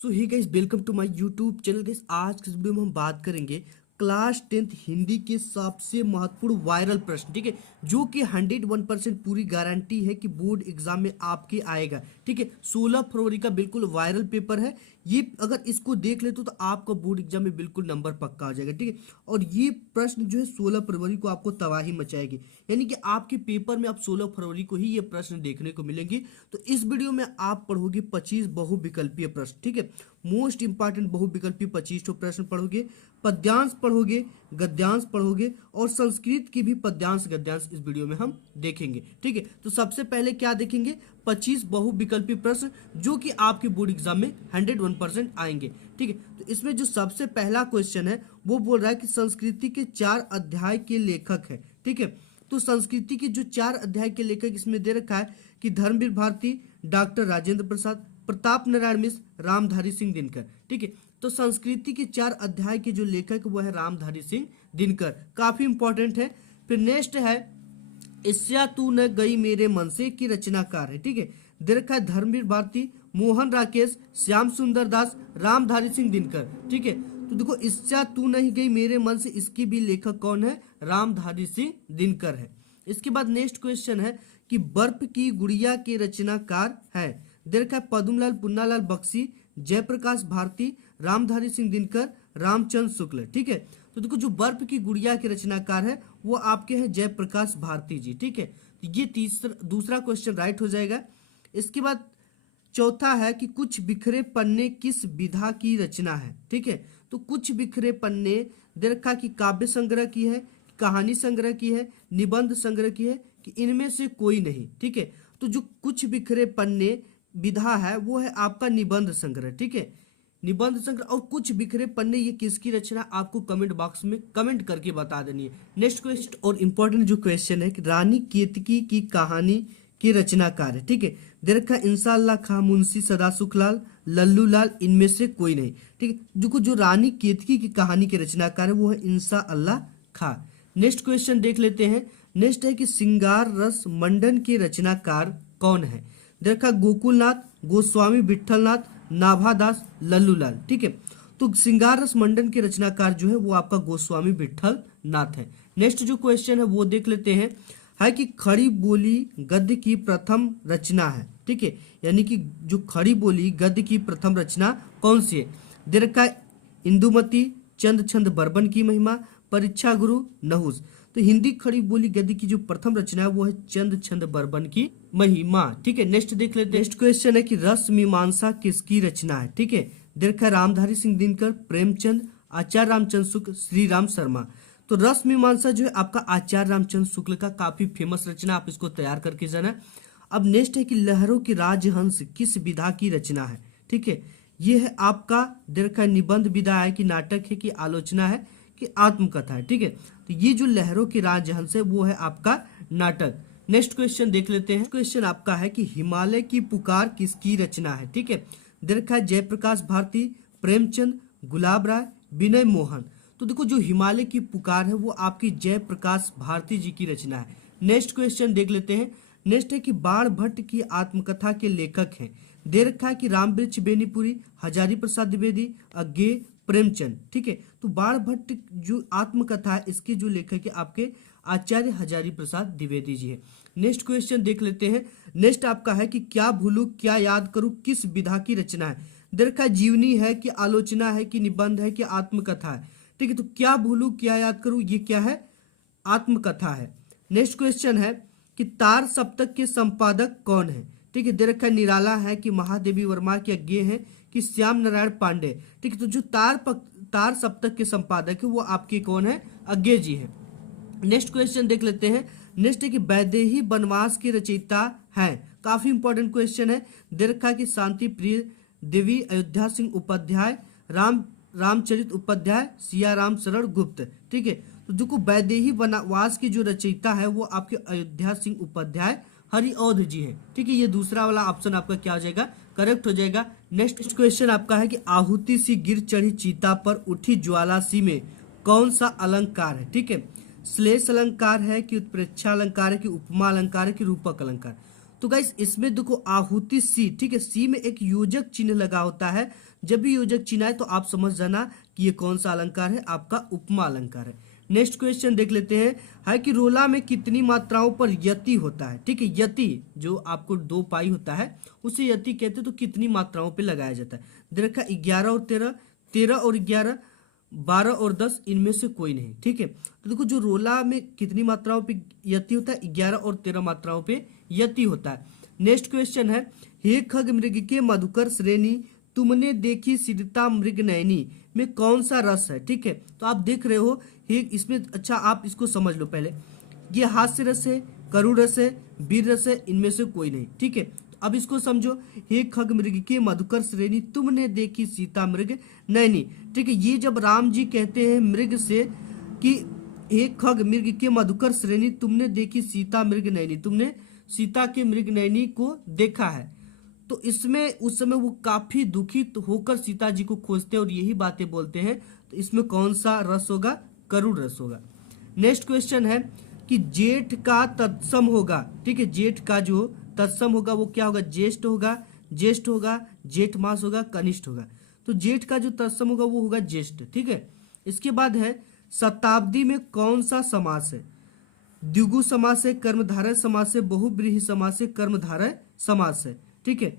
So hi guys, welcome to my YouTube channel. Guys, आज के इस वीडियो में हम बात करेंगे क्लास 10th हिंदी के सबसे महत्वपूर्ण वायरल प्रश्न, ठीक है, जो कि 101% पूरी गारंटी है कि बोर्ड एग्जाम में आपके आएगा। ठीक है, 16 फरवरी का बिल्कुल वायरल पेपर है ये। अगर इसको देख लेते तो आपका बोर्ड एग्जाम में बिल्कुल नंबर पक्का हो जाएगा। ठीक है, और ये प्रश्न जो है 16 फरवरी को आपको तबाही मचाएगी, यानी कि आपके पेपर में अब 16 फरवरी को ही ये प्रश्न देखने को मिलेंगे। तो इस वीडियो में आप पढ़ोगे 25 बहुविकल्पीय प्रश्न। ठीक है, मोस्ट इंपॉर्टेंट बहुविकल्पीय 25 प्रश्न पढ़ोगे, पद्यांश पढ़ोगे, गद्यांश पढ़ोगे और संस्कृत की भी पद्यांश गद्यांश इस वीडियो में हम देखेंगे। ठीक है, तो सबसे पहले क्या देखेंगे? 25 बहुविकल्पीय प्रश्न जो कि आपके बोर्ड एग्जाम में 101% आएंगे। ठीक है, तो इसमें जो सबसे पहला क्वेश्चन है वो बोल रहा है कि संस्कृति के 4 अध्याय के लेखक है। ठीक है, तो संस्कृति के जो 4 अध्याय के लेखक इसमें दे रखा है कि धर्मवीर भारती, डॉक्टर राजेंद्र प्रसाद, प्रताप नारायण मिश्र, रामधारी सिंह दिनकर। ठीक है, तो संस्कृति के 4 अध्याय के जो लेखक वो है रामधारी सिंह दिनकर, काफी इंपॉर्टेंट है। फिर नेक्स्ट है ईर्ष्या तू न गई मेरे मन से की रचनाकार है। ठीक है, दे रखा है धर्मवीर भारती, मोहन राकेश, श्याम सुंदर दास, रामधारी सिंह दिनकर। ठीक है, तो देखो ईर्ष्या तू नहीं गई मेरे मन से, इसकी भी लेखक कौन है? रामधारी सिंह दिनकर है। इसके बाद नेक्स्ट क्वेश्चन है कि बर्फ की गुड़िया के रचनाकार है। दे रखा है पद्मलाल पुन्नालाल बख्शी, जयप्रकाश भारती, रामधारी सिंह दिनकर, रामचंद्र शुक्ल। ठीक है, तो देखो जो बर्फ की गुड़िया के रचनाकार है वो आपके हैं जयप्रकाश भारती जी। ठीक है, तो ये दूसरा क्वेश्चन राइट हो जाएगा। इसके बाद चौथा है कि कुछ बिखरे पन्ने किस विधा की रचना है। ठीक है, तो कुछ बिखरे पन्ने दे रखा कि काव्य संग्रह की है, कहानी संग्रह की है, निबंध संग्रह की है, कि इनमें से कोई नहीं। ठीक है, तो जो कुछ बिखरे पन्ने विधा है वो है आपका निबंध संग्रह। ठीक है, निबंध संग्रह और कुछ बिखरे पन्ने ये किसकी रचना, आपको कमेंट बॉक्स में कमेंट करके बता देनी है। नेक्स्ट क्वेश्चन और इम्पोर्टेंट जो क्वेश्चन है कि रानी केतकी की कहानी की रचनाकार है। ठीक है, दे रखा इंशाअल्लाह खां, मुंशी सदा सुखलाल, लल्लू लाल, इनमें से कोई नहीं। ठीक है, जो रानी केतकी की कहानी के रचनाकार है वो है इंशाअल्लाह खां। नेक्स्ट क्वेश्चन देख लेते हैं। नेक्स्ट है कि श्रृंगार रस मंडन के रचनाकार कौन है? देखा गोकुलनाथ, गोस्वामी विठलनाथ, नाभादास, लल्लूलाल। ठीक है, तो श्रृंगार रस मंडन के रचनाकार जो है वो आपका गोस्वामी विठल नाथ है। नेक्स्ट जो क्वेश्चन है वो देख लेते हैं, है कि खड़ी बोली गद्य की प्रथम रचना है। ठीक है, यानी कि जो खड़ी बोली गद्य की प्रथम रचना कौन सी है? दे रखा है इंदुमती, चंद छंद बर्बन की महिमा, परीक्षा गुरु, नहुस। तो हिंदी खड़ी बोली गद्य की जो प्रथम रचना है वो है चंद छंद बर्बन की महिमा। ठीक है, नेक्स्ट देख लेते हैं। नेक्स्ट क्वेश्चन है कि रस मीमांसा किसकी रचना है? ठीक है, देखा रामधारी सिंह दिनकर, प्रेमचंद, आचार्य रामचंद्र शुक्ल, श्री राम शर्मा। तो रस मीमांसा जो है आपका आचार्य रामचंद्र शुक्ल का काफी फेमस रचना, आप इसको तैयार करके जाना। अब नेक्स्ट है कि लहरों की राजहंस किस विधा की रचना है? ठीक है, ये है आपका देखा निबंध विधा है कि नाटक है कि आलोचना है कि आत्मकथा है। ठीक है, तो ये जो लहरों की राजहंस है वो है आपका नाटक। नेक्स्ट क्वेश्चन देख लेते हैं। क्वेश्चन आपका है कि हिमालय की पुकार किसकी रचना है? ठीक है, देखा है जयप्रकाश भारती, प्रेमचंद, गुलाब राय, विनय मोहन। तो देखो जो हिमालय की पुकार है वो आपकी जयप्रकाश भारती जी की रचना है। नेक्स्ट क्वेश्चन देख लेते हैं। नेक्स्ट है कि बाण भट्ट की आत्मकथा के लेखक हैं। दे रखा है कि रामवृक्ष बेनीपुरी, हजारी प्रसाद द्विवेदी, अज्ञे, प्रेमचंद। ठीक है, तो बाण भट्ट जो आत्मकथा है इसके जो लेखक है आपके आचार्य हजारी प्रसाद द्विवेदी जी है। नेक्स्ट क्वेश्चन देख लेते हैं। नेक्स्ट आपका है कि क्या भूलूं क्या याद करूं किस विधा की रचना है? दे रखा है जीवनी है कि आलोचना है कि निबंध है कि आत्मकथा है। ठीक है, तो क्या भूलूं क्या याद करूं ये क्या है? आत्मकथा है। नेक्स्ट क्वेश्चन है कि तार सप्तक के संपादक कौन है? ठीक है, दे रखा है निराला है कि महादेवी वर्मा के अज्ञे हैं कि श्याम नारायण पांडे। ठीक है, तो जो तार सप्तक के संपादक है वो आपके कौन है? अज्ञे जी है। नेक्स्ट क्वेश्चन देख लेते हैं। नेक्स्ट है कि वैदेही वनवास के रचयिता है, काफी इंपॉर्टेंट क्वेश्चन है। दे रखा है कि शांति प्रिय देवी, अयोध्या सिंह उपाध्याय, रामचरित उपाध्याय, सियाराम शरण गुप्त। ठीक है, तो देखो वैदेही वनवास की जो रचयिता है वो आपके अयोध्या सिंह उपाध्याय हरिऔध जी है। ठीक है, ये दूसरा वाला ऑप्शन आपका क्या हो जाएगा? करेक्ट हो जाएगा। नेक्स्ट क्वेश्चन आपका है कि आहुति सी गिर चढ़ी चीता पर उठी ज्वाला सी में कौन सा अलंकार है? ठीक है, श्लेष अलंकार है कि उत्प्रेक्षा अलंकार है कि उपमा अलंकार है कि रूपक अलंकार? तो गाइस इसमें देखो आहुति सी, ठीक है, सी में एक योजक चिन्ह लगा होता है। जब भी योजक चिन्ह आए तो आप समझ जाना कि ये कौन सा अलंकार है, आपका उपमा अलंकार है। नेक्स्ट क्वेश्चन देख लेते हैं, है कि रोला में कितनी मात्राओं पर यति होता है, ठीक है, यति जो आपको 2 पाई होता है उसे यति कहते हैं, तो कितनी मात्राओं पे लगाया जाता है। दे रखा 11 और 13, 13 और 11, 12 और 10, इनमें से कोई नहीं, ठीक है। तो देखो जो रोला में कितनी मात्राओं पे यति होता है, 11 और 13 मात्राओं पे यति होता है। नेक्स्ट क्वेश्चन है, हे खग मृग के मधुकर श्रेणी तुमने देखी सिद्धता मृग नयनी में कौन सा रस है, ठीक है। तो आप देख रहे हो हे, इसमें अच्छा आप इसको समझ लो पहले, ये हास्य रस है, करुण रस है, वीर रस है, इनमें से कोई नहीं, ठीक है। तो अब इसको समझो, हे खग मृग के मधुकर श्रेणी तुमने देखी सीता मृग नयनी, ठीक है। ये जब राम जी कहते हैं मृग से कि हे खग मृग के मधुकर श्रेणी तुमने देखी सीता मृग नयनी, तुमने सीता के मृग नयनी को देखा है, तो इसमें उस समय वो काफी दुखित होकर सीता जी को खोजते हैं और यही बातें बोलते हैं। तो इसमें कौन सा रस होगा, करुण रस होगा। नेक्स्ट क्वेश्चन है कि जेठ का तत्सम होगा, ठीक है, जेठ का जो तत्सम होगा वो क्या होगा, ज्येष्ठ होगा, ज्येष्ठ होगा, जेठ मास होगा, कनिष्ठ होगा। तो जेठ का जो तत्सम होगा वो होगा ज्येष्ठ, ठीक है। इसके बाद है शताब्दी में कौन सा समास है, द्विगु समास है, कर्मधारय समास है, बहुव्रीहि समास है, कर्मधारय समास है, ठीक है।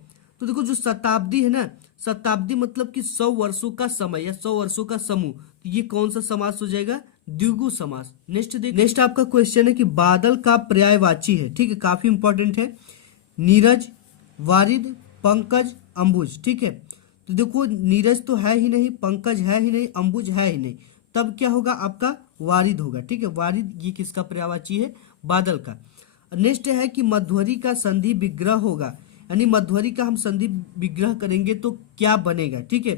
तो देखो जो शताब्दी है ना, शताब्दी मतलब कि 100 वर्षों का समय या 100 वर्षों का समूह, तो ये कौन सा समास हो जाएगा, द्विगु समास। नेक्स्ट आपका क्वेश्चन है कि बादल का पर्यायवाची है, ठीक है, काफी इंपॉर्टेंट है, नीरज, वारिद, पंकज, अंबुज, ठीक है। तो देखो नीरज तो है ही नहीं, पंकज है ही नहीं, अंबुज है ही नहीं, तब क्या होगा, आपका वारिद होगा, ठीक है। वारिद ये किसका पर्यायवाची है, बादल का। नेक्स्ट है कि मध्वरी का संधि विग्रह होगा, यानी मध्वरी का हम संधि विग्रह करेंगे तो क्या बनेगा, ठीक है।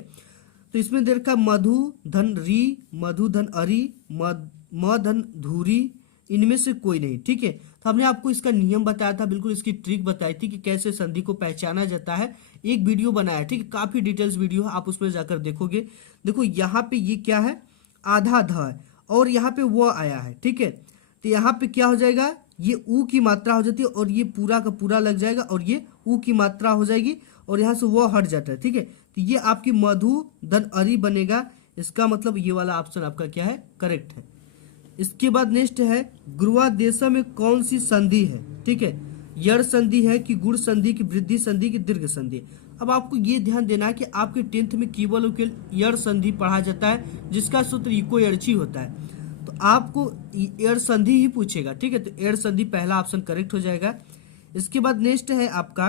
तो इसमें दे रखा मधु धन री, मधु धन अरी, म धन धूरी, इनमें से कोई नहीं, ठीक है। तो हमने आपको इसका नियम बताया था, बिल्कुल इसकी ट्रिक बताई थी कि कैसे संधि को पहचाना जाता है, एक वीडियो बनाया, ठीक है, काफी डिटेल्स वीडियो है, आप उसमें जाकर देखोगे। देखो यहाँ पे ये क्या है, आधा ध है और यहाँ पे वो आया है, ठीक है। तो यहाँ पे क्या हो जाएगा, ये ऊ की मात्रा हो जाती है और ये पूरा का पूरा लग जाएगा और ये ऊ की मात्रा हो जाएगी और यहाँ से वो हट जाता है, ठीक है। तो ये आपकी मधु धन अरी बनेगा, इसका मतलब ये वाला ऑप्शन आपका क्या है, करेक्ट है। इसके बाद नेक्स्ट है गुरुवादेशा में कौन सी संधि है, ठीक है, यड़ संधि है कि गुण संधि की वृद्धि संधि की दीर्घ संधि। अब आपको ये ध्यान देना है कि आपके 10th में केवल और केवल यड़ संधि पढ़ा जाता है, जिसका सूत्र इको यड़ची होता है, तो आपको एड़ संधि ही पूछेगा, ठीक है। तो एड़ संधि पहला ऑप्शन करेक्ट हो जाएगा। इसके बाद नेक्स्ट है आपका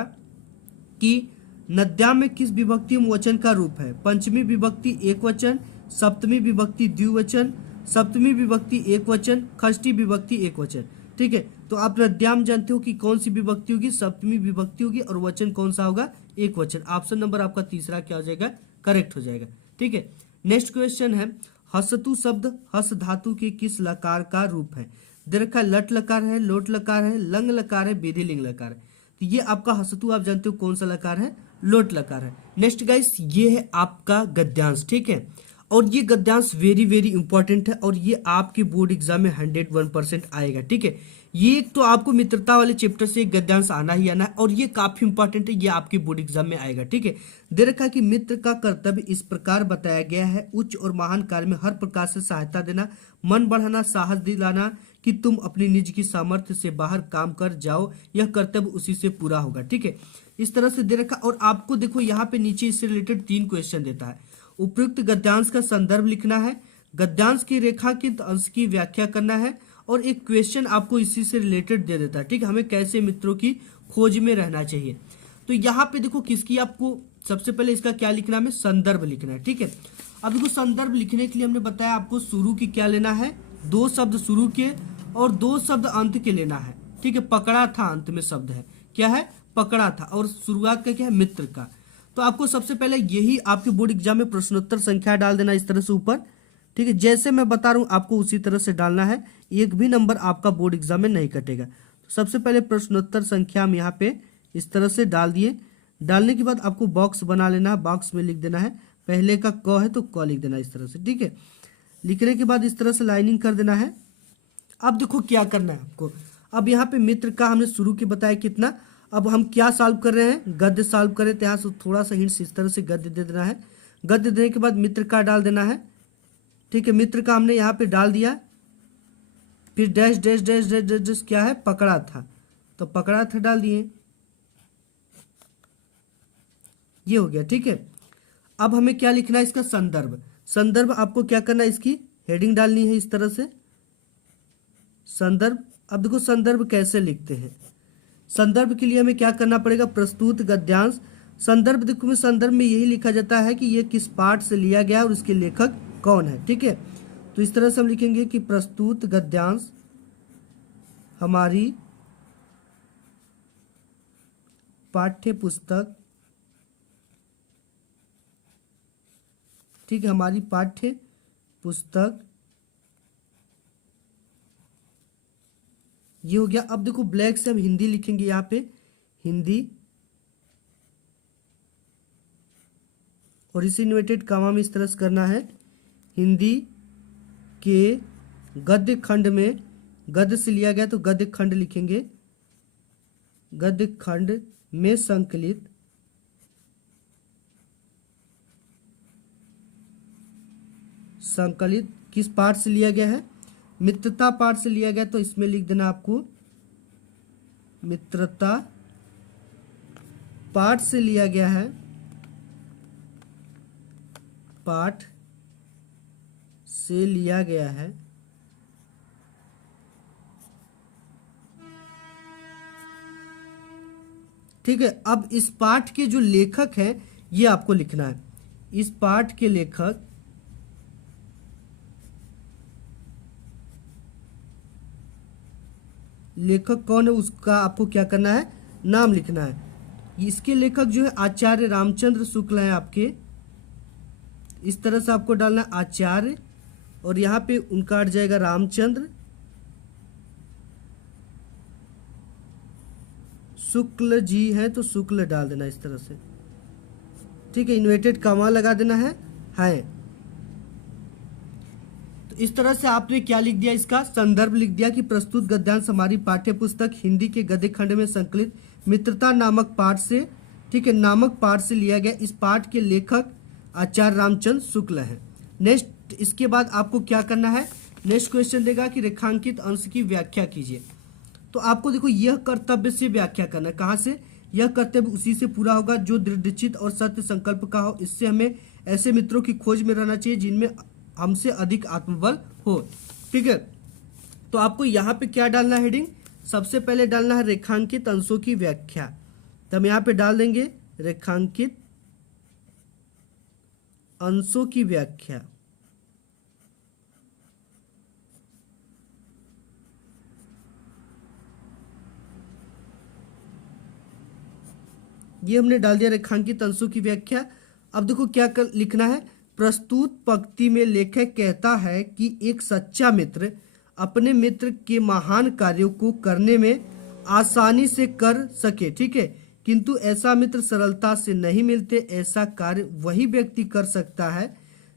कि नद्याम में किस विभक्ति वचन का रूप है, पंचमी विभक्ति एक वचन, सप्तमी विभक्ति द्विवचन, सप्तमी विभक्ति एक वचन, षष्ठी विभक्ति एक वचन, ठीक है। तो आप नद्याम जानते हो कि कौन सी विभक्ति होगी, सप्तमी विभक्ति होगी और वचन कौन सा होगा, एक वचन। ऑप्शन नंबर आपका तीसरा क्या हो जाएगा, करेक्ट हो जाएगा, ठीक है। नेक्स्ट क्वेश्चन है हसतु शब्द हस धातु के किस लकार का रूप है, दे रखा लट लकार है, लोट लकार है, लंग लकार है, विधिलिंग लकार है। तो ये आपका हसतु आप जानते हो कौन सा लकार है, लोट लकार है। नेक्स्ट गाइस ये है आपका गद्यांश, ठीक है, और ये गद्यांश वेरी वेरी इंपॉर्टेंट है और ये आपके बोर्ड एग्जाम में 101% आएगा, ठीक है। ये एक तो आपको मित्रता वाले चैप्टर से एक गद्यांश आना ही आना है और ये काफी इंपॉर्टेंट है, ये आपके बोर्ड एग्जाम में आएगा, ठीक है। दे रखा कि मित्र का कर्तव्य इस प्रकार बताया गया है, उच्च और महान कार्य में हर प्रकार से सहायता देना, मन बढ़ाना, साहस दिलाना कि तुम अपनी निज की सामर्थ्य से बाहर काम कर जाओ, यह कर्तव्य उसी से पूरा होगा, ठीक है। इस तरह से दे रखा और आपको देखो यहाँ पे नीचे इससे रिलेटेड 3 क्वेश्चन देता है। उपयुक्त गद्यांश का संदर्भ लिखना है, गद्यांश की रेखांकित अंश की व्याख्या करना है और एक क्वेश्चन आपको इसी से रिलेटेड दे देता है, ठीक है, हमें कैसे मित्रों की खोज में रहना चाहिए। तो यहाँ पे देखो किसकी आपको सबसे पहले इसका क्या लिखना है, संदर्भ लिखना है, ठीक है। अब देखो संदर्भ लिखने के लिए हमने बताया आपको शुरू की क्या लेना है, 2 शब्द शुरू के और 2 शब्द अंत के लेना है, ठीक है। पकड़ा था अंत में शब्द है, क्या है, पकड़ा था, और शुरुआत का क्या है, मित्र का। तो आपको सबसे पहले यही आपके बोर्ड एग्जाम में प्रश्नोत्तर संख्या डाल देना इस तरह से ऊपर, ठीक है, जैसे मैं बता रहा हूं आपको उसी तरह से डालना है, एक भी नंबर आपका बोर्ड एग्जाम में नहीं कटेगा। तो सबसे पहले प्रश्नोत्तर संख्या हम यहाँ पे इस तरह से डाल दिए, डालने के बाद आपको बॉक्स बना लेना है, बॉक्स में लिख देना है, पहले का क है तो क लिख देना इस तरह से, ठीक है। लिखने के बाद इस तरह से लाइनिंग कर देना है। अब देखो क्या करना है आपको, अब यहाँ पे मित्र का हमने शुरू के बताया कितना, अब हम क्या सॉल्व कर रहे हैं, गद्य सॉल्व कर रहे हैं, तो यहाँ से थोड़ा सा हिंट्स इस तरह से गद्य दे देना है। गद्य देने के बाद मित्र का डाल देना है, ठीक है। मित्र का हमने यहाँ पे डाल दिया, फिर dash dash dash dash dash dash क्या है, पकड़ा था, तो पकड़ा था डाल दिए, ये हो गया, ठीक है। अब हमें क्या लिखना है, इसका संदर्भ। संदर्भ आपको क्या करना है, इसकी हेडिंग डालनी है इस तरह से, संदर्भ। अब देखो संदर्भ कैसे लिखते हैं। संदर्भ के लिए हमें क्या करना पड़ेगा, प्रस्तुत गद्यांश। संदर्भ देखो में संदर्भ में यही लिखा जाता है कि ये किस पाठ से लिया गया और इसके लेखक कौन है, ठीक है। तो इस तरह से हम लिखेंगे कि प्रस्तुत गद्यांश हमारी पाठ्य पुस्तक, ठीक है, हमारी पाठ्य पुस्तक, ये हो गया। अब देखो ब्लैक से हम हिंदी लिखेंगे, यहाँ पे हिंदी, और इसे इन्वर्टेड कॉमा में इस तरह से करना है, हिंदी के गद्य खंड में, गद्य से लिया गया तो गद्य खंड लिखेंगे, गद्य खंड में संकलित किस पाठ से लिया गया है, मित्रता पाठ से लिया गया, तो इसमें लिख देना आपको मित्रता पाठ से लिया गया है, पाठ से लिया गया है, ठीक है। अब इस पाठ के जो लेखक हैं ये आपको लिखना है, इस पाठ के लेखक, लेखक कौन है उसका आपको क्या करना है, नाम लिखना है। इसके लेखक जो है आचार्य रामचंद्र शुक्ल हैं आपके, इस तरह से आपको डालना है आचार्य, और यहाँ पे उनका हट जाएगा रामचंद्र शुक्ल जी है, तो शुक्ल डाल देना इस तरह से, ठीक है। इन्वर्टेड कॉमा लगा देना है। तो इस तरह से आपने क्या लिख दिया, इसका संदर्भ लिख दिया कि प्रस्तुत गद्यांश हमारी पाठ्य पुस्तक हिंदी के गद्य खंड में संकलित मित्रता नामक पाठ से, ठीक है, नामक पाठ से लिया गया। इस पाठ के लेखक आचार्य रामचंद्र शुक्ल है। नेक्स्ट, इसके बाद आपको क्या करना है, नेक्स्ट क्वेश्चन देगा कि रेखांकित अंश की व्याख्या कीजिए। तो आपको देखो यह कर्तव्य से व्याख्या करना है, कहाँ से, यह कर्तव्य उसी से पूरा होगा जो दृढ़चित और सत्य संकल्प का हो। इससे हमें ऐसे मित्रों की खोज में रहना चाहिए जिनमें हमसे अधिक आत्मबल हो, ठीक है। तो आपको यहाँ पे क्या डालना है, हेडिंग सबसे पहले डालना है रेखांकित अंशों की व्याख्या। तो हम यहाँ पे डाल देंगे रेखांकित अंशों की व्याख्या। ये हमने डाल दिया रेखांकित अंशों की व्याख्या। अब देखो क्या लिखना है, प्रस्तुत पंक्ति में लेखक कहता है कि एक सच्चा मित्र अपने मित्र के महान कार्यों को करने में आसानी से कर सके, ठीक है, किंतु ऐसा मित्र सरलता से नहीं मिलते। ऐसा कार्य वही व्यक्ति कर सकता है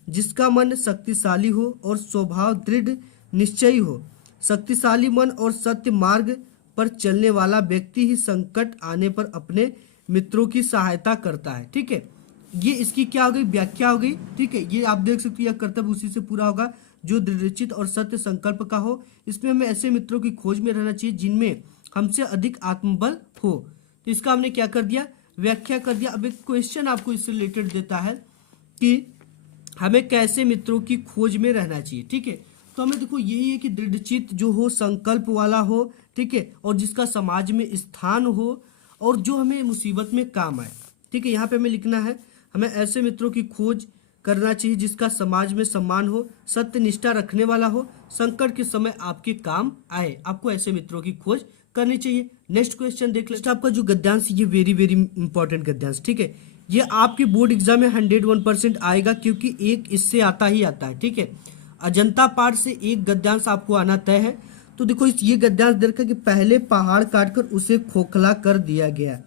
जिसका मन शक्तिशाली हो और स्वभाव दृढ़ निश्चयी हो। शक्तिशाली मन और सत्य मार्ग पर चलने वाला व्यक्ति ही संकट आने पर अपने मित्रों की सहायता करता है, ठीक है। ये इसकी क्या हो गई, व्याख्या हो गई, ठीक है। ये आप देख सकते हैं यह कर्तव्य उसी से पूरा होगा जो दृढ़चित और सत्य संकल्प का हो। इसमें हमें ऐसे मित्रों की खोज में रहना चाहिए जिनमें हमसे अधिक आत्मबल हो। तो इसका हमने क्या कर दिया, व्याख्या कर दिया। अब एक क्वेश्चन आपको इससे रिलेटेड देता है कि हमें कैसे मित्रों की खोज में रहना चाहिए, ठीक है। तो हमें देखो यही है कि दृढ़चित जो हो, संकल्प वाला हो, ठीक है, और जिसका समाज में स्थान हो और जो हमें मुसीबत में काम आए, ठीक है। यहाँ पे हमें लिखना है हमें ऐसे मित्रों की खोज करना चाहिए जिसका समाज में सम्मान हो, सत्य निष्ठा रखने वाला हो, संकट के समय आपके काम आए। आपको ऐसे मित्रों की खोज करनी चाहिए। नेक्स्ट क्वेश्चन देख लेते हैं। आपका जो गद्यांश, ये वेरी वेरी इंपॉर्टेंट गद्यांश, ठीक है। ये आपके बोर्ड एग्जाम में 101% आएगा क्योंकि एक इससे आता ही आता है, ठीक है। अजंता पाठ से एक गद्यांश आपको आना तय है। तो देखो ये गद्यांश दे रखा कि पहले पहाड़ काटकर उसे खोखला कर दिया गया,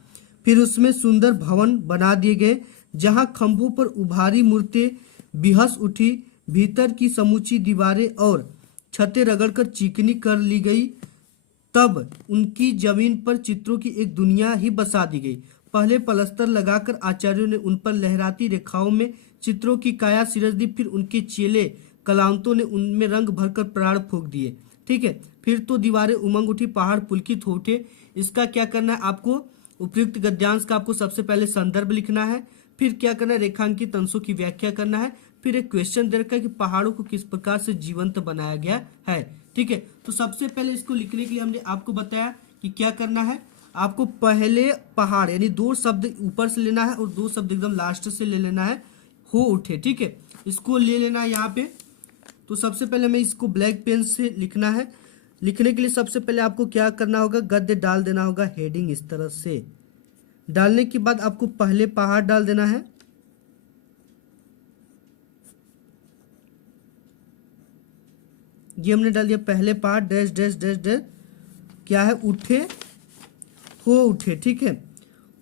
फिर उसमें सुंदर भवन बना दिए गए जहां खंभों पर उभारी मूर्तें बिहस उठी, भीतर की समूची दीवारें और छतें रगड़कर चिकनी कर ली गई, तब उनकी जमीन पर चित्रों की एक दुनिया ही बसा दी गई। पहले पलस्तर लगाकर आचार्यों ने उन पर लहराती रेखाओं में चित्रों की काया सिरज दी, फिर उनके चेले कलावंतों ने उनमें रंग भरकर प्राण फूंक दिए। ठीक है, फिर तो दीवारें उमंग उठी, पहाड़ पुलकित हो उठे। इसका क्या करना है आपको, उपयुक्त गद्यांश का आपको सबसे पहले संदर्भ लिखना है, फिर क्या करना है, रेखांकित अंशों की व्याख्या करना है, फिर एक क्वेश्चन दे रखा है कि पहाड़ों को किस प्रकार से जीवंत बनाया गया है। ठीक है, तो सबसे पहले इसको लिखने के लिए हमने आपको बताया कि क्या करना है, आपको पहले पहाड़ यानी दो शब्द ऊपर से लेना है और दो शब्द एकदम लास्ट से ले लेना है, हो उठे। ठीक है, इसको ले लेना है यहाँ पे। तो सबसे पहले हमें इसको ब्लैक पेन से लिखना है। लिखने के लिए सबसे पहले आपको क्या करना होगा, गद्य डाल देना होगा, हेडिंग इस तरह से डालने के बाद आपको पहले पहाड़ डाल देना है। ये हमने डाल दिया पहले पहाड़, डैश डैश डैश डैश, क्या है, उठे, हो उठे। ठीक है,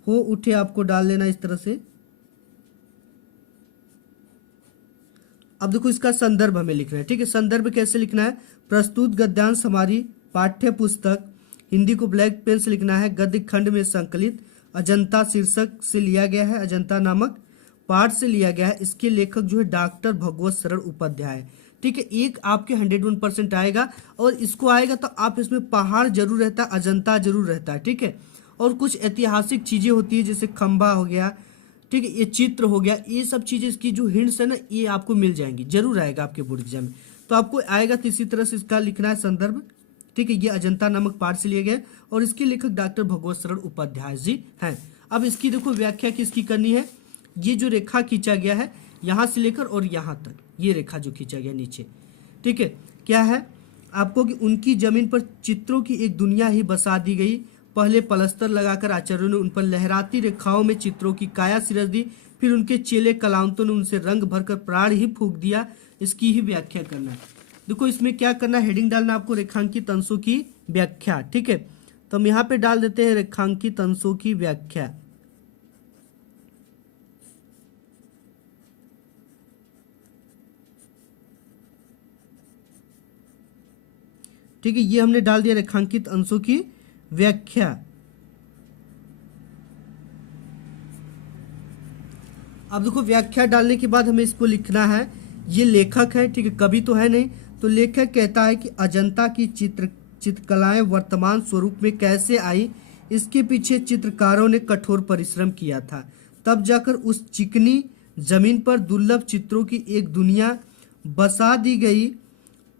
हो उठे आपको डाल लेना इस तरह से। अब देखो इसका संदर्भ हमें लिखना है। ठीक है, संदर्भ कैसे लिखना है, प्रस्तुत गद्यांश हमारी पाठ्य पुस्तक हिंदी को ब्लैक पेन से लिखना है, गद्य खंड में संकलित अजंता शीर्षक से लिया गया है, अजंता नामक पाठ से लिया गया है। इसके लेखक जो है डॉक्टर भगवत शरण उपाध्याय। ठीक है, एक आपके 101% आएगा और इसको आएगा तो आप इसमें पहाड़ जरूर रहता है, अजंता जरूर रहता है। ठीक है, और कुछ ऐतिहासिक चीजें होती है जैसे खंबा हो गया, ठीक है, ये चित्र हो गया, ये सब चीजें इसकी जो हिंट्स है ना ये आपको मिल जाएंगी, जरूर आएगा आपके बोर्ड एग्जाम में। तो आपको आएगा तो इसी तरह से इसका लिखना है संदर्भ। ठीक है, ये अजंता नामक पाठ से लिए गए और इसके लेखक डॉक्टर भगवत शरण उपाध्याय जी हैं। अब इसकी देखो व्याख्या किसकी करनी है, ये जो रेखा खींचा गया है यहाँ से लेकर और यहाँ तक, ये रेखा जो खींचा गया नीचे। ठीक है, क्या है आपको कि उनकी जमीन पर चित्रों की एक दुनिया ही बसा दी गई। पहले पलस्तर लगाकर आचार्यों ने उन पर लहराती रेखाओं में चित्रों की काया सिरज दी, फिर उनके चेले कलावंतों ने उनसे रंग भरकर प्राण ही फूंक दिया। इसकी ही व्याख्या करना है। देखो इसमें क्या करना है, हेडिंग डालना आपको रेखांकित अंशों की व्याख्या। ठीक है, तो हम यहाँ पे डाल देते हैं रेखांकित अंशों की व्याख्या। ठीक है, ये हमने डाल दिया रेखांकित अंशों की व्याख्या। अब देखो व्याख्या डालने के बाद हमें इसको लिखना है, ये लेखक है, ठीक है, कवि तो है नहीं। तो लेखक कहता है कि अजंता की चित्रकलाएं वर्तमान स्वरूप में कैसे आई, इसके पीछे चित्रकारों ने कठोर परिश्रम किया था, तब जाकर उस चिकनी जमीन पर दुर्लभ चित्रों की एक दुनिया बसा दी गई।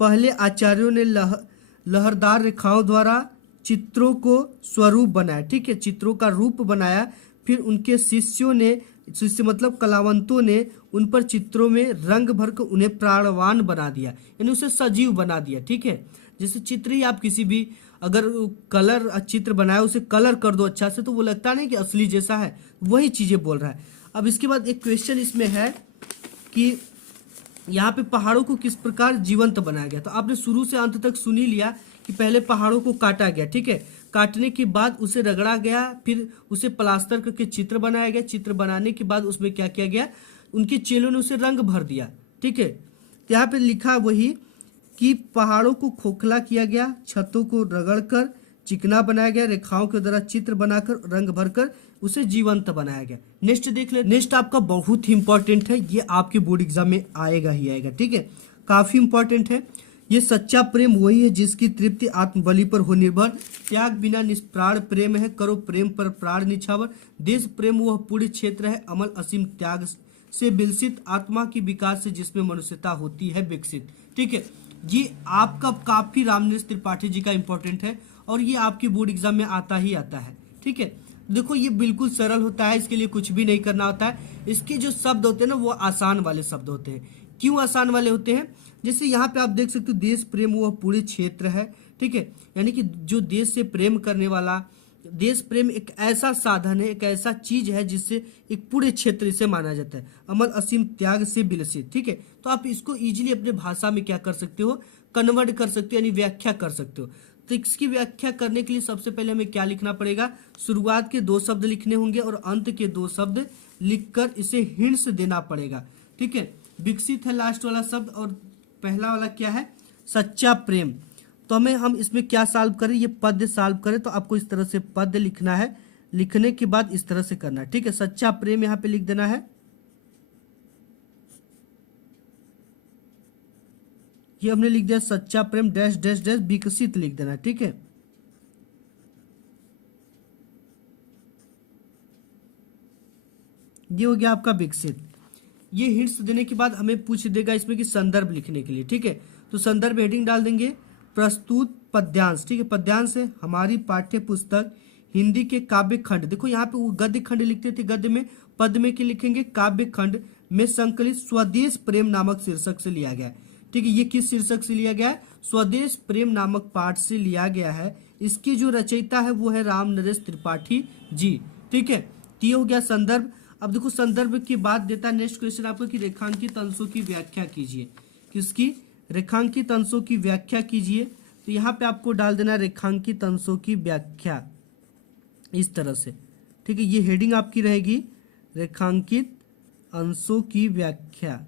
पहले आचार्यों ने लहरदार रेखाओं द्वारा चित्रों को स्वरूप बनाया। ठीक है, चित्रों का रूप बनाया, फिर उनके शिष्यों ने, शिष्य मतलब कलावंतों ने उन पर चित्रों में रंग भरकर उन्हें प्राणवान बना दिया, यानी उसे सजीव बना दिया। ठीक है, जैसे चित्र ही आप किसी भी अगर कलर चित्र बनाए उसे कलर कर दो अच्छा से तो वो लगता नहीं कि असली जैसा है, वही चीजें बोल रहा है। अब इसके बाद एक क्वेश्चन इसमें है कि यहाँ पे पहाड़ों को किस प्रकार जीवंत बनाया गया। तो आपने शुरू से अंत तक सुन ही लिया कि पहले पहाड़ों को काटा गया। ठीक है, काटने के बाद उसे रगड़ा गया, फिर उसे प्लास्टर करके चित्र बनाया गया। चित्र बनाने के बाद उसमें क्या किया गया, उनके चेलों ने उसे रंग भर दिया। ठीक है, यहाँ पे लिखा वही कि पहाड़ों को खोखला किया गया, छतों को रगड़कर चिकना बनाया गया, रेखाओं के द्वारा चित्र बनाकर रंग भरकर उसे जीवंत बनाया गया। नेक्स्ट देख ले, नेक्स्ट आपका बहुत ही इंपॉर्टेंट है, ये आपके बोर्ड एग्जाम में आएगा ही आएगा। ठीक है, काफी इंपॉर्टेंट है। ये सच्चा प्रेम वही है जिसकी तृप्ति आत्मबलि पर हो निर्भर, त्याग बिना निष्प्राण प्रेम है, करो प्रेम पर प्राण निछावर, देश प्रेम वह पूर्ण क्षेत्र है, अमल असीम त्याग से विलसित, आत्मा की विकास से जिसमें मनुष्यता होती है विकसित। ठीक है, ये आपका काफी रामनिवास त्रिपाठी जी का इंपॉर्टेंट है और ये आपके बोर्ड एग्जाम में आता ही आता है। ठीक है, देखो ये बिल्कुल सरल होता है, इसके लिए कुछ भी नहीं करना होता है। इसके जो शब्द होते हैं ना वो आसान वाले शब्द होते हैं। क्यों आसान वाले होते हैं, जैसे यहाँ पे आप देख सकते हो देश प्रेम वह पूरे क्षेत्र है। ठीक है, यानी कि जो देश से प्रेम करने वाला, देश प्रेम एक ऐसा साधन है, एक ऐसा चीज है जिससे एक पूरे क्षेत्र से माना जाता है, अमल असीम त्याग से विलसित। ठीक है, तो आप इसको इजीली अपने भाषा में क्या कर सकते हो, कन्वर्ट कर सकते हो, यानी व्याख्या कर सकते हो। तो इसकी व्याख्या करने के लिए सबसे पहले हमें क्या लिखना पड़ेगा, शुरुआत के 2 शब्द लिखने होंगे और अंत के 2 शब्द लिखकर इसे हिंट्स देना पड़ेगा। ठीक है, विकसित है लास्ट वाला शब्द और पहला वाला क्या है, सच्चा प्रेम। तो हम इसमें क्या सॉल्व करें, ये पद सॉल्व करें, तो आपको इस तरह से पद लिखना है, लिखने के बाद इस तरह से करना है, ठीक है। सच्चा प्रेम यहाँ पे लिख देना है, ये हमने लिख दिया सच्चा प्रेम डैश डैश डैश विकसित लिख देना, ठीक है। ये हो गया आपका विकसित। ये हिंट्स देने के बाद हमें पूछ देगा इसमें कि संदर्भ लिखने के लिए, ठीक है। तो संदर्भ हेडिंग डाल देंगे प्रस्तुत पद्यांश, ठीक है। पद्यांश है हमारी पाठ्य पुस्तक हिंदी के काव्य खंड, देखो यहाँ पे वो गद्य खंड लिखते थे, गद्य में, पद में क्या लिखेंगे, काव्य खंड में संकलित स्वदेश प्रेम नामक शीर्षक से लिया गया है, ठीक है। ये किस शीर्षक से लिया गया है, स्वदेश प्रेम नामक पाठ से लिया गया है। इसकी जो रचयिता है वो है राम नरेश त्रिपाठी जी, ठीक है। तो ये हो गया संदर्भ। अब देखो संदर्भ की बात देता है नेक्स्ट क्वेश्चन आपको कि रेखांकित अंशों की व्याख्या कीजिए, किसकी, रेखांकित अंशों की व्याख्या कीजिए। तो यहाँ पे आपको डाल देना रेखांकित अंशों की व्याख्या इस तरह से, ठीक है। ये हेडिंग आपकी रहेगी रेखांकित अंशों की व्याख्या।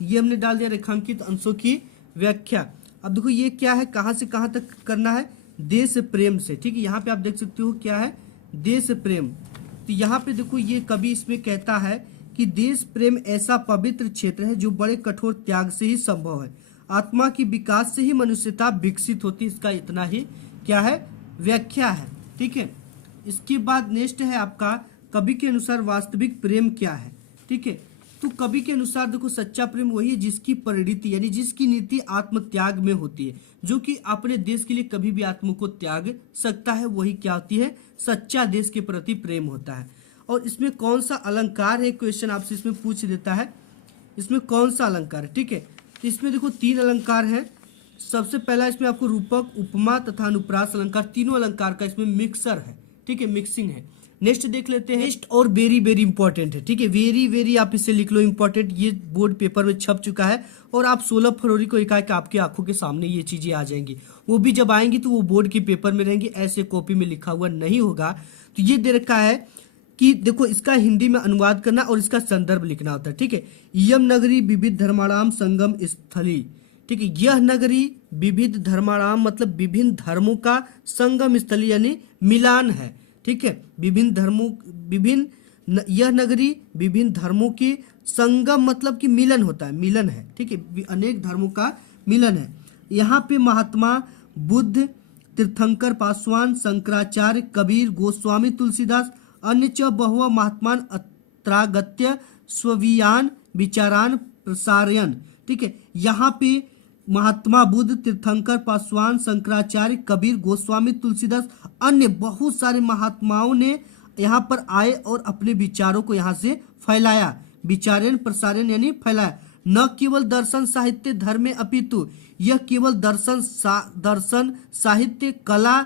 ये हमने डाल दिया रेखांकित अंशों की व्याख्या। अब देखो ये क्या है, कहां से कहां तक करना है, देश प्रेम से, ठीक है। यहाँ पे आप देख सकते हो क्या है, देश प्रेम। तो यहाँ पे देखो ये कवि इसमें कहता है कि देश प्रेम ऐसा पवित्र क्षेत्र है जो बड़े कठोर त्याग से ही संभव है, आत्मा की विकास से ही मनुष्यता विकसित होती है। इसका इतना ही क्या है, व्याख्या है, ठीक है। इसके बाद नेक्स्ट है आपका कवि के अनुसार वास्तविक प्रेम क्या है, ठीक है। तो कवि के अनुसार देखो सच्चा प्रेम वही है जिसकी परिणति यानी जिसकी नीति आत्म त्याग में होती है, जो कि अपने देश के लिए कभी भी आत्म को त्याग सकता है, वही क्या होती है, सच्चा देश के प्रति प्रेम होता है। और इसमें कौन सा अलंकार है, क्वेश्चन आपसे इसमें पूछ देता है, इसमें कौन सा अलंकार है, ठीक है। तो इसमें देखो 3 अलंकार है। सबसे पहला इसमें आपको रूपक, उपमा तथा अनुप्रास अलंकार, तीनों अलंकार का इसमें मिक्सर है, ठीक है, मिक्सिंग है। नेक्स्ट देख लेते हैं, नेक्स्ट और वेरी वेरी इंपॉर्टेंट है, ठीक है, वेरी वेरी आप इसे लिख लो इंपॉर्टेंट। ये बोर्ड पेपर में छप चुका है और आप 16 फरवरी को एकाएक आपकी आंखों के सामने ये चीजें आ जाएंगी। वो भी जब आएंगी तो वो बोर्ड के पेपर में रहेंगी, ऐसे कॉपी में लिखा हुआ नहीं होगा। तो ये दे रखा है कि देखो इसका हिंदी में अनुवाद करना और इसका संदर्भ लिखना होता है, ठीक है। यम नगरी विविध धर्माणाम संगम स्थली, ठीक है। यह नगरी विविध धर्माणाम मतलब विभिन्न धर्मों का संगम स्थली यानी मिलान है, ठीक है। विभिन्न धर्मों, यह नगरी विभिन्न धर्मों के संगम मतलब कि मिलन होता है, मिलन है, ठीक है, अनेक धर्मों का मिलन है। यहाँ पे महात्मा बुद्ध, तीर्थंकर पासवान, शंकराचार्य, कबीर, गोस्वामी तुलसीदास, अन्य च बहु महात्मान अत्रागत्य स्वीयान विचारान प्रसारयन, ठीक है। यहाँ पे महात्मा बुद्ध, तीर्थंकर पासवान, शंकराचार्य, कबीर, गोस्वामी तुलसीदास, अन्य बहुत सारे महात्माओं ने यहाँ पर आए और अपने विचारों को यहाँ से फैलाया, विचारण प्रसारण यानी फैलाया। न केवल दर्शन साहित्य धर्म में अपितु यह केवल दर्शन साहित्य कला,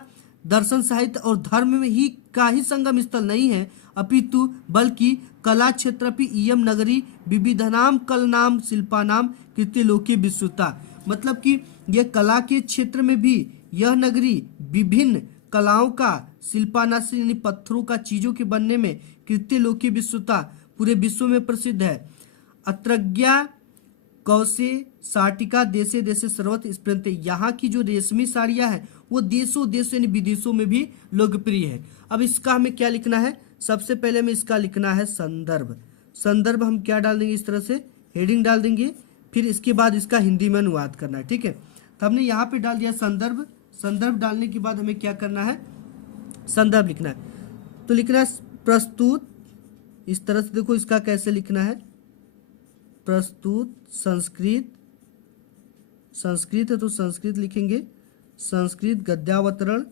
दर्शन साहित्य और धर्म में ही का ही संगम स्थल नहीं है, अपितु बल्कि कला क्षेत्रपि इयम नगरी विविधनाम कलनाम शिल्पानाम कृत्यलोके विश्रुता, मतलब कि यह कला के क्षेत्र में भी यह नगरी विभिन्न कलाओं का, शिल्पाना से यानी पत्थरों का चीजों के बनने में, कृत्यलोके विश्रुता पूरे विश्व में प्रसिद्ध है। अत्रज्ञा कौशे साटिका देशे देशे सर्वत्र स्फुरन्ते, यहाँ की जो रेशमी साड़ियाँ हैं वो देशों देश यानी विदेशों में भी लोकप्रिय है। अब इसका हमें क्या लिखना है, सबसे पहले हमें इसका लिखना है संदर्भ। संदर्भ हम क्या डाल देंगे, इस तरह से हेडिंग डाल देंगे, फिर इसके बाद इसका हिंदी में अनुवाद करना है, ठीक है। तो हमने यहाँ पे डाल दिया संदर्भ। संदर्भ डालने के बाद हमें क्या करना है, संदर्भ लिखना है। तो लिखना है प्रस्तुत, इस तरह से देखो इसका कैसे लिखना है, प्रस्तुत संस्कृत, संस्कृत है तो संस्कृत लिखेंगे, संस्कृत गद्यावतरण,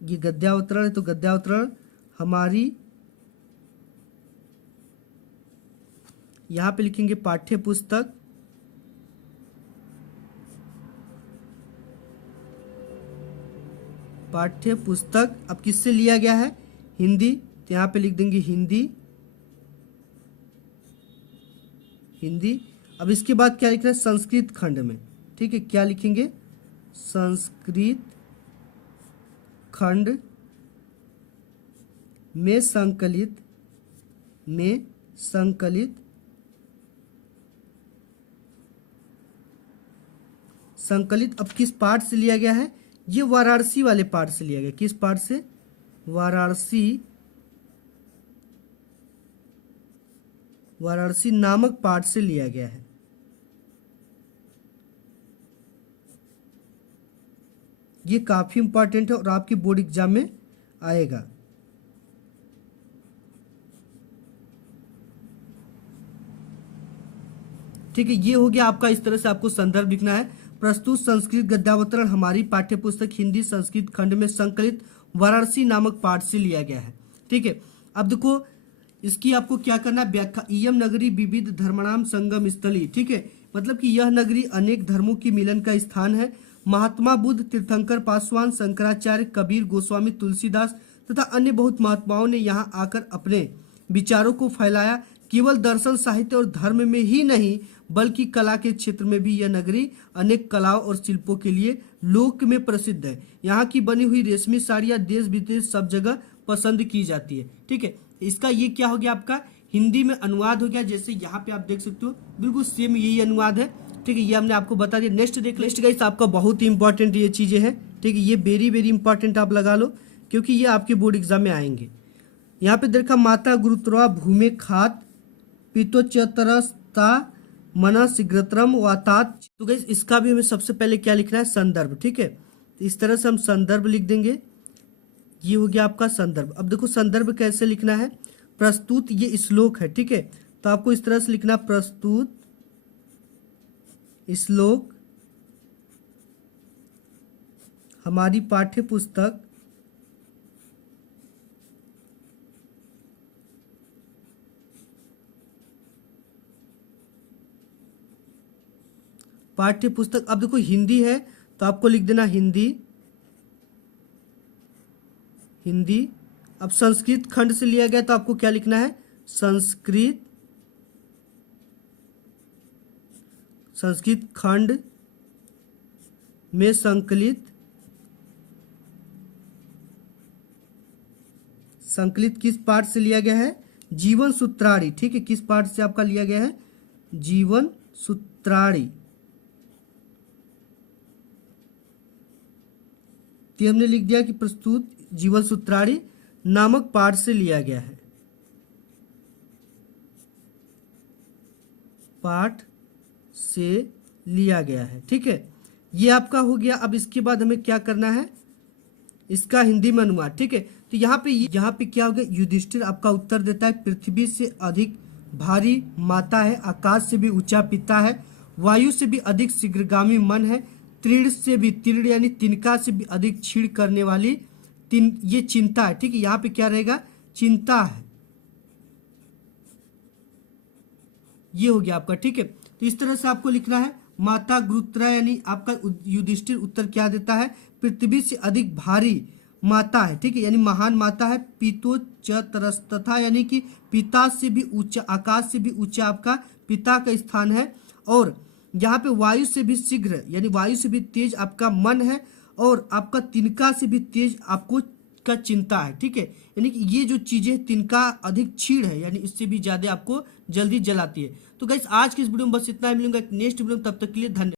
ये गद्यावतरण है तो गद्यावतरण हमारी, यहां पे लिखेंगे पाठ्य पुस्तक, पाठ्य पुस्तक। अब किससे लिया गया है, हिंदी, तो यहाँ पे लिख देंगे हिंदी, हिंदी। अब इसके बाद क्या लिखना है, संस्कृत खंड में, ठीक है, क्या लिखेंगे, संस्कृत खंड में संकलित अब किस पार्ट से लिया गया है? ये वाराणसी वाले पार्ट से लिया गया। किस पार्ट से? वाराणसी नामक पार्ट से लिया गया है। ये काफी इंपॉर्टेंट है और आपके बोर्ड एग्जाम में आएगा। ठीक है, ये हो गया आपका। इस तरह से आपको संदर्भ लिखना है। प्रस्तुत संस्कृत गद्यावतरण हमारी पाठ्यपुस्तक हिंदी संस्कृत खंड में संकलित वाराणसी नामक पाठ से लिया गया है। ठीक है, अब देखो इसकी आपको क्या करना है, व्याख्या। इयम नगरी विविध धर्मणाम संगम स्थली। ठीक है, मतलब कि यह नगरी अनेक धर्मों की मिलन का स्थान है। महात्मा बुद्ध, तीर्थंकर पासवान, शंकराचार्य, कबीर, गोस्वामी, तुलसीदास तथा अन्य बहुत महात्माओं ने यहाँ आकर अपने विचारों को फैलाया। केवल दर्शन, साहित्य और धर्म में ही नहीं बल्कि कला के क्षेत्र में भी यह नगरी अनेक कलाओं और शिल्पों के लिए लोक में प्रसिद्ध है। यहाँ की बनी हुई रेशमी साड़ियाँ देश विदेश सब जगह पसंद की जाती है। ठीक है, इसका ये क्या हो गया, आपका हिंदी में अनुवाद हो गया। जैसे यहाँ पे आप देख सकते हो बिल्कुल सेम यही अनुवाद है। ठीक है, ये हमने आपको बता दिया। नेक्स्ट गाइस आपका बहुत ही इंपॉर्टेंट ये चीजें हैं। ठीक है, ये वेरी वेरी इंपॉर्टेंट आप लगा लो क्योंकि ये आपके बोर्ड एग्जाम में आएंगे। यहाँ पे देखा, माता गुरुत्वा भूमि खात पितोच्चतरस्ता मना शीघ्रतरम वातात। तो गाइस इसका भी हमें सबसे पहले क्या लिखना है, संदर्भ। ठीक है, इस तरह से हम संदर्भ लिख देंगे। ये हो गया आपका संदर्भ। अब देखो संदर्भ कैसे लिखना है। प्रस्तुत ये श्लोक है। ठीक है, तो आपको इस तरह से लिखना, प्रस्तुत श्लोक हमारी पाठ्य पुस्तक अब देखो हिंदी है तो आपको लिख देना हिंदी। अब संस्कृत खंड से लिया गया तो आपको क्या लिखना है, संस्कृत खंड में संकलित किस पाठ से लिया गया है, जीवन सूत्राणी। ठीक है, किस पाठ से आपका लिया गया है, जीवन सूत्राणी। तो हमने लिख दिया कि प्रस्तुत जीवन सूत्राणी नामक पाठ से लिया गया है। ठीक है, ये आपका हो गया। अब इसके बाद हमें क्या करना है, इसका हिंदी में अनुवाद। ठीक है, तो यहाँ पे क्या हो गया, युधिष्ठिर आपका उत्तर देता है, पृथ्वी से अधिक भारी माता है, आकाश से भी ऊंचा पिता है, वायु से भी अधिक शीघ्रगामी मन है, तीर्ण यानी तिनका से भी अधिक छीड़ करने वाली ये चिंता है। ठीक है, यहाँ पे क्या रहेगा, चिंता है। ये हो गया आपका। ठीक है, तो इस तरह से आपको लिखना है। माता गुरुत्रा यानी आपका युधिष्ठिर उत्तर क्या देता है, पृथ्वी से अधिक भारी माता है। ठीक है, यानी महान माता है। पितोच्चतरस्तथा यानी कि पिता से भी ऊंचा, आकाश से भी ऊंचा आपका पिता का स्थान है। और यहाँ पे वायु से भी शीघ्र यानी वायु से भी तेज आपका मन है, और आपका तिनका से भी तेज आपको का चिंता है। ठीक है, यानी कि ये जो चीजें तिनका अधिक छीड़ है यानी इससे भी ज्यादा आपको जल्दी जलाती है। तो गाइस आज की इस वीडियो में बस इतना ही। मिलूंगा एक नेक्स्ट वीडियो में, तब तक के लिए धन्यवाद।